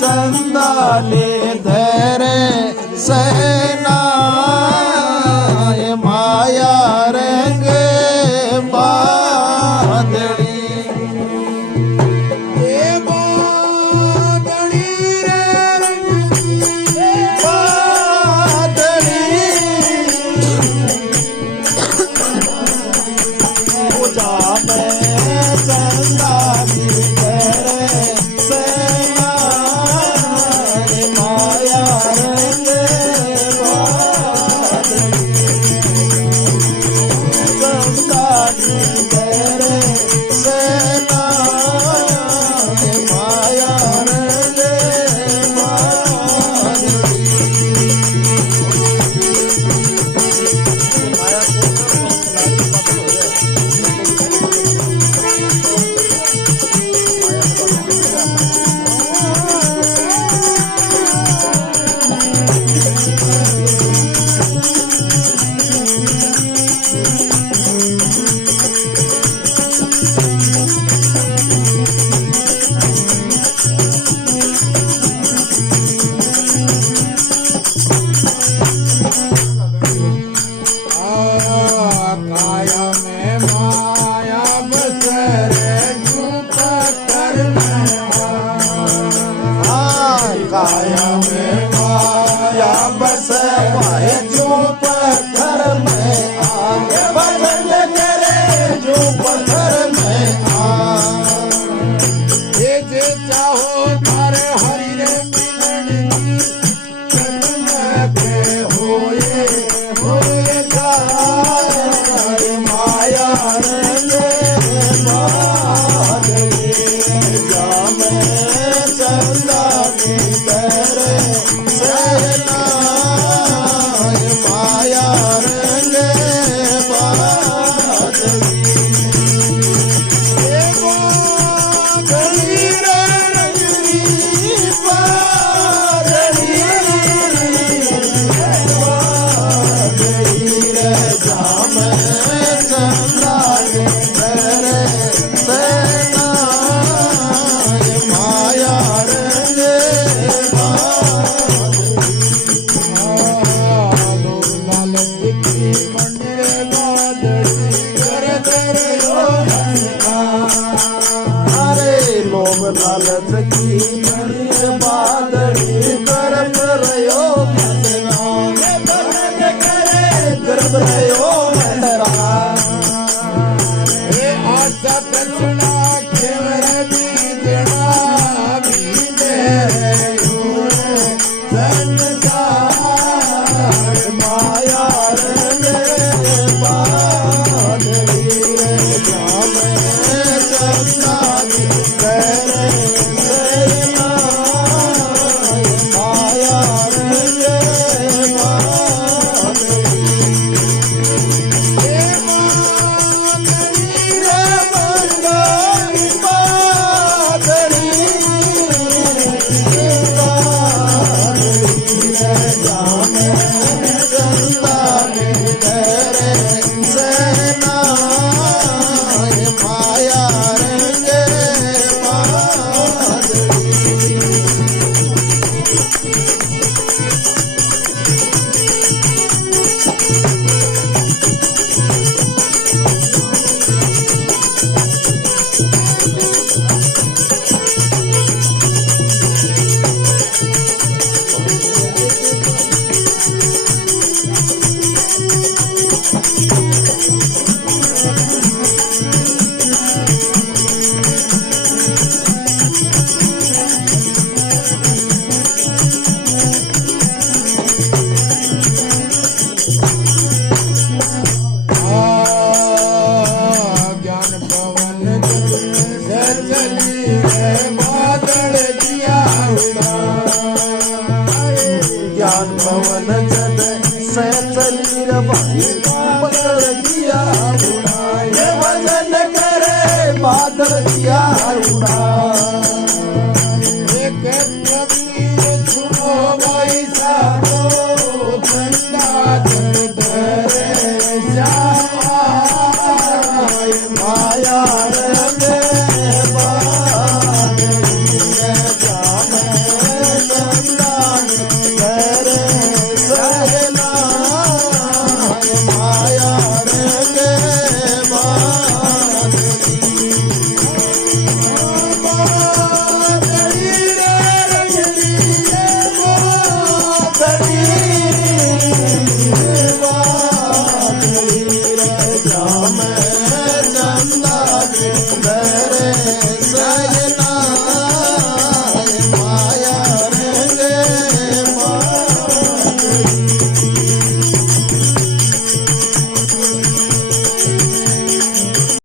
चंदाले धरे सेना माया रंग बादड़ी बादड़ी रे रंग बादड़ी पूजा में चंदाली धरे सेना माया रंग चंदाली धरे सेना माया रंग काया में माया बसरे झूठ कर काया में माया बस वाहे जो पत्थर में आगे बदल करे जो पत्थर में ये जे चाहो तारे हरि रे मिलनी पे होए होए जाए माया रंग बादली जाम चंदा की करे सेना माया रंग बादली बादली रे रंगली बादली बादली रे जाम चंदा की करे सेना माया रंग अरे लोभ लालच की मंदिर बादड़ी कर रयो गर्भ रयो